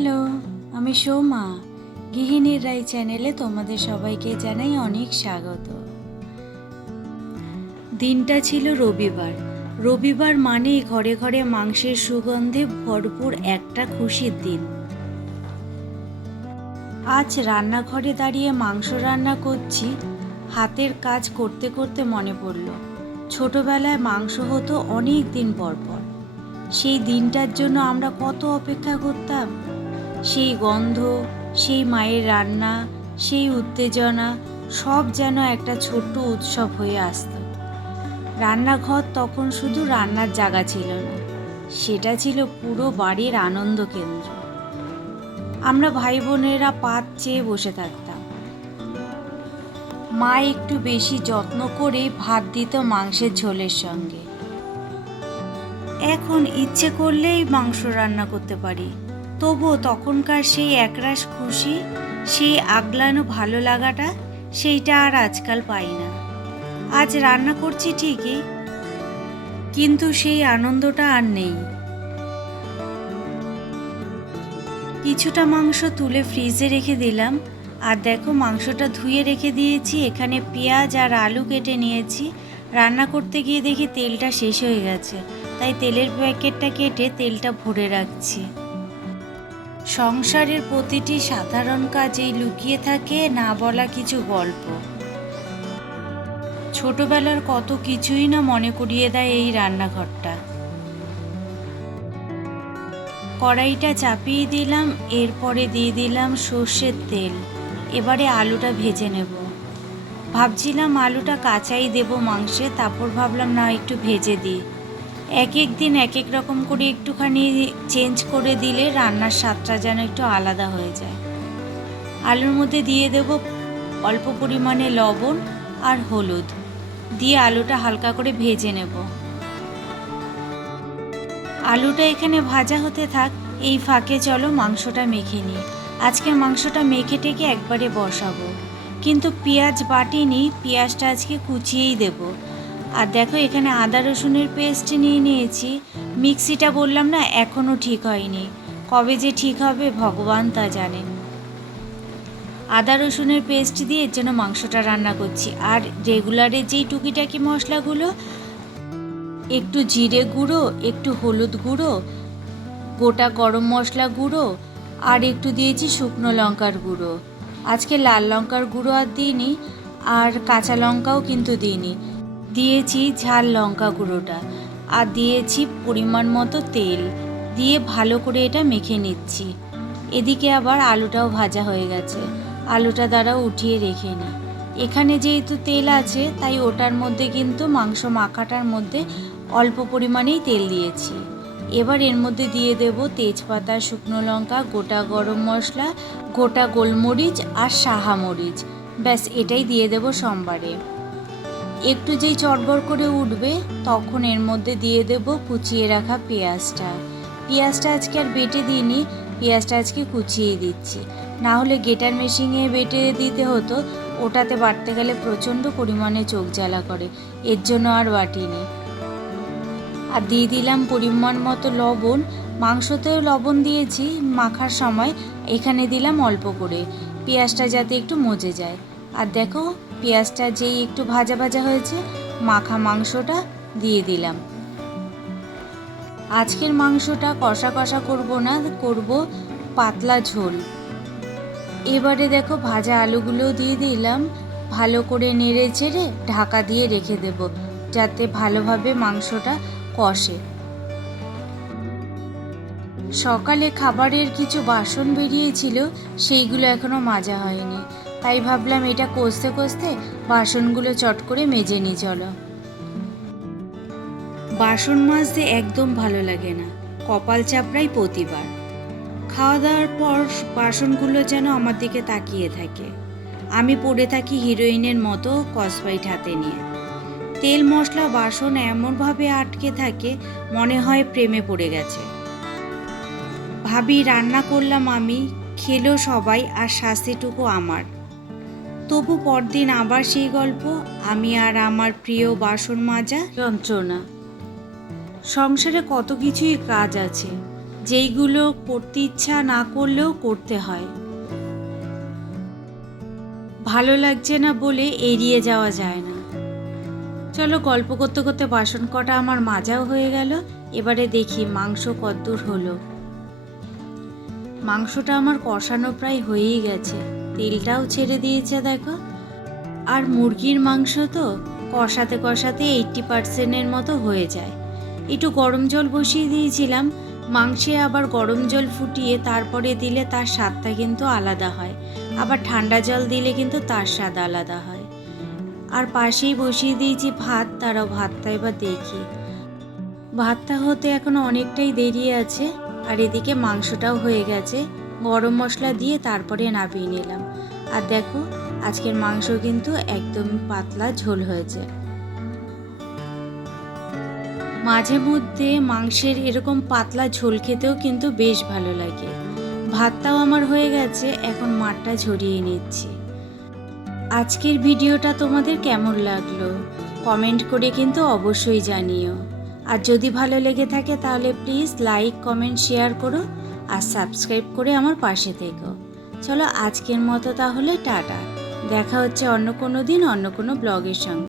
Hello, আমি সোমা। গৃহিণীর রাই চ্যানেলে তোমাদের সবাইকে জানাই অনেক স্বাগত। দিনটা ছিল রবিবার। রবিবার মানেই ঘরে ঘরে মাংসের সুগন্ধে ভরপুর একটা খুশির দিন। আজ রান্নাঘরে দাঁড়িয়ে মাংস রান্না করছি। হাতের কাজ করতে করতে মনে পড়ল, ছোটবেলায় মাংস হতো অনেক দিন পর পর। সেই দিনটার জন্য আমরা কত অপেক্ষা করতাম। সেই গন্ধ, সেই মায়ের রান্না, সেই উত্তেজনা সব যেন একটা ছোট্ট উৎসব হয়ে আসত। রান্নাঘর তখন শুধু রান্নার জায়গা ছিল না, সেটা ছিল পুরো বাড়ির আনন্দ কেন্দ্র। আমরা ভাই বোনেরা পাত চেয়ে বসে থাকতাম। মা একটু বেশি যত্ন করে ভাত দিত মাংসের ঝোলের সঙ্গে। এখন ইচ্ছে করলেই মাংস রান্না করতে পারি, তবুও তখনকার সেই একরাশ খুশি, সেই আগলানো ভালো লাগাটা, সেইটা আর আজকাল পাই না। আজ রান্না করছি ঠিকই, কিন্তু সেই আনন্দটা আর নেই। কিছুটা মাংস তুলে ফ্রিজে রেখে দিলাম। আর দেখো, মাংসটা ধুয়ে রেখে দিয়েছি। এখানে পেঁয়াজ আর আলু কেটে নিয়েছি। রান্না করতে গিয়ে দেখি তেলটা শেষ হয়ে গেছে, তাই তেলের প্যাকেটটা কেটে তেলটা ভরে রাখছি। সংসারের প্রতিটি সাধারণ কাজেই লুকিয়ে থাকে না বলা কিছু গল্প। ছোটবেলার কত কিছুই না মনে করিয়ে দেয় এই রান্নাঘরটা। কড়াইটা চাপিয়ে দিলাম, এরপরে দিয়ে দিলাম সর্ষের তেল। এবারে আলুটা ভেজে নেব। ভাবছিলাম আলুটা কাঁচাই দেব মাংসে, তারপর ভাবলাম না, একটু ভেজে দিই। এক এক দিন এক এক রকম করে একটুখানি চেঞ্জ করে দিলে রান্নার স্বাদটা যেন একটু আলাদা হয়ে যায়। আলুর মধ্যে দিয়ে দেব অল্প পরিমাণে লবণ আর হলুদ, দিয়ে আলুটা হালকা করে ভেজে নেব। আলুটা এখানে ভাজা হতে থাক, এই ফাঁকে চলো মাংসটা মেখে নিই। আজকে মাংসটা মেখে টেকে একবারে বসাবো, কিন্তু পেঁয়াজ বাটিনি, পেঁয়াজটা আজকে কুচিয়েই দেব। আর দেখো, এখানে আদা রসুনের পেস্ট নিয়ে নিয়েছি। মিক্সিটা বললাম না, এখনও ঠিক হয়নি, কবে যে ঠিক হবে ভগবান তা জানেন। আদা রসুনের পেস্ট দিয়ে এর জন্য মাংসটা রান্না করছি। আর রেগুলারের যেই টুকিটাকি মশলাগুলো, একটু জিরে গুঁড়ো, একটু হলুদ গুঁড়ো, গোটা গরম মশলা গুঁড়ো, আর একটু দিয়েছি শুকনো লঙ্কার গুঁড়ো। আজকে লাল লঙ্কার গুঁড়ো আর দিইনি, আর কাঁচা লঙ্কাও কিন্তু দিইনি। দিয়েছি ঝাল লঙ্কা গুঁড়োটা, আর দিয়েছি পরিমাণ মতো তেল। দিয়ে ভালো করে এটা মেখে নিচ্ছি। এদিকে আবার আলুটাও ভাজা হয়ে গেছে, আলুটা দ্বারাও উঠিয়ে রেখে নিই। এখানে যেহেতু তেল আছে, তাই ওটার মধ্যে কিন্তু মাংস মাখাটার মধ্যে অল্প পরিমাণেই তেল দিয়েছি। এবার এর মধ্যে দিয়ে দেব তেজপাতা, শুকনো লঙ্কা, গোটা গরম মশলা, গোটা গোলমরিচ আর সাহা মরিচ। ব্যাস, এটাই দিয়ে দেব সোমবারে। একটু যেই চটবড় করে উঠবে, তখন এর মধ্যে দিয়ে দেব কুচিয়ে রাখা পেঁয়াজটা। পেঁয়াজটা আজকে আর বেটে দিইনি, পেঁয়াজটা আজকে কুচিয়ে দিচ্ছি। না হলে গ্রেটার মেশিনে বেটে দিতে হতো, ওটাতে বাটতে গেলে প্রচণ্ড পরিমাণে চোখ জ্বালা করে, এর জন্য আর বাটিনি। আর দিয়ে দিলাম পরিমাণ মতো লবণ। মাংসতেও লবণ দিয়েছি মাখার সময়, এখানে দিলাম অল্প করে, পেঁয়াজটা যাতে একটু মজে যায়। আর দেখো, পেঁয়াজটা যেই একটু ভাজা ভাজা হয়েছে, মাখা মাংসটা দিয়ে দিলাম। আজকের মাংসটা কষা কষা করব না, করব পাতলা ঝোল। এবারে দেখো, ভাজা আলুগুলোও দিয়ে দিলাম। ভালো করে নেড়ে চেড়ে ঢাকা দিয়ে রেখে দেব, যাতে ভালোভাবে মাংসটা কষে। সকালে খাবারের কিছু বাসন বেরিয়েছিল, সেইগুলো এখনও মাজা হয়নি, তাই ভাবলাম এটা কষতে কষতে বাসনগুলো চট করে মেজে নিই। চলো। বাসন মাজতে একদম ভালো লাগে না, কপাল চাপড়াই প্রতিবার। খাওয়া দাওয়ার পর বাসনগুলো যেন আমার দিকে তাকিয়ে থাকে। আমি পড়ে থাকি হিরোইনের মতো কসবাইট হাতে নিয়ে। তেল মশলা বাসন এমনভাবে আটকে থাকে, মনে হয় প্রেমে পড়ে গেছে। ভাবি রান্না করলাম আমি, খেলো সবাই, আর শাস্তিটুকু আমার। তবু পরদিন আবার সেই গল্প, আমি আর আমার প্রিয় বাসন মাজা যন্ত্রণা। সংসারে কত কিছুই কাজ আছে, যেইগুলো করতে ইচ্ছা না করলেও করতে হয়। ভালো লাগছে না বলে এড়িয়ে যাওয়া যায় না। চলো, গল্প করতে করতে বাসন কটা আমার মাজাও হয়ে গেল। এবারে দেখি মাংস কতদূর হলো। মাংসটা আমার কষানো প্রায় হয়েই গেছে, তেলটাও ছেড়ে দিয়েছে দেখো। আর মুরগির মাংস তো কষাতে কষাতে 80% মতো হয়ে যায়। একটু গরম জল বসিয়ে দিয়েছিলাম, মাংসে আবার গরম জল ফুটিয়ে তারপরে দিলে তার স্বাদটা কিন্তু আলাদা হয়, আবার ঠান্ডা জল দিলে কিন্তু তার স্বাদ আলাদা হয়। আর পাশেই বসিয়ে দিয়েছি ভাত, তারাও ভাতটা এবার দেখি। ভাতটা হতে এখনো অনেকটাই দেরি আছে। আর এদিকে মাংসটাও হয়ে গেছে, গরম মশলা দিয়ে তারপরে নামিয়ে নিলাম। আর দেখো, আজকের মাংস কিন্তু একদম পাতলা ঝোল হয়েছে। মাঝে মধ্যে মাংসের এরকম পাতলা ঝোল খেতেও কিন্তু বেশ ভালো লাগে। ভাতটাও আমার হয়ে গেছে, এখন মাঠটা ঝরিয়ে নিচ্ছি। আজকের ভিডিওটা তোমাদের কেমন লাগলো কমেন্ট করে কিন্তু অবশ্যই জানিও। আর যদি ভালো লেগে থাকে তাহলে প্লিজ লাইক, কমেন্ট, শেয়ার করো আর সাবস্ক্রাইব করে আমার পাশে থেকো। চলো আজকের মতো তাহলে টাটা, দেখা হচ্ছে অন্য কোনো দিন অন্য কোনো ব্লগের সঙ্গে।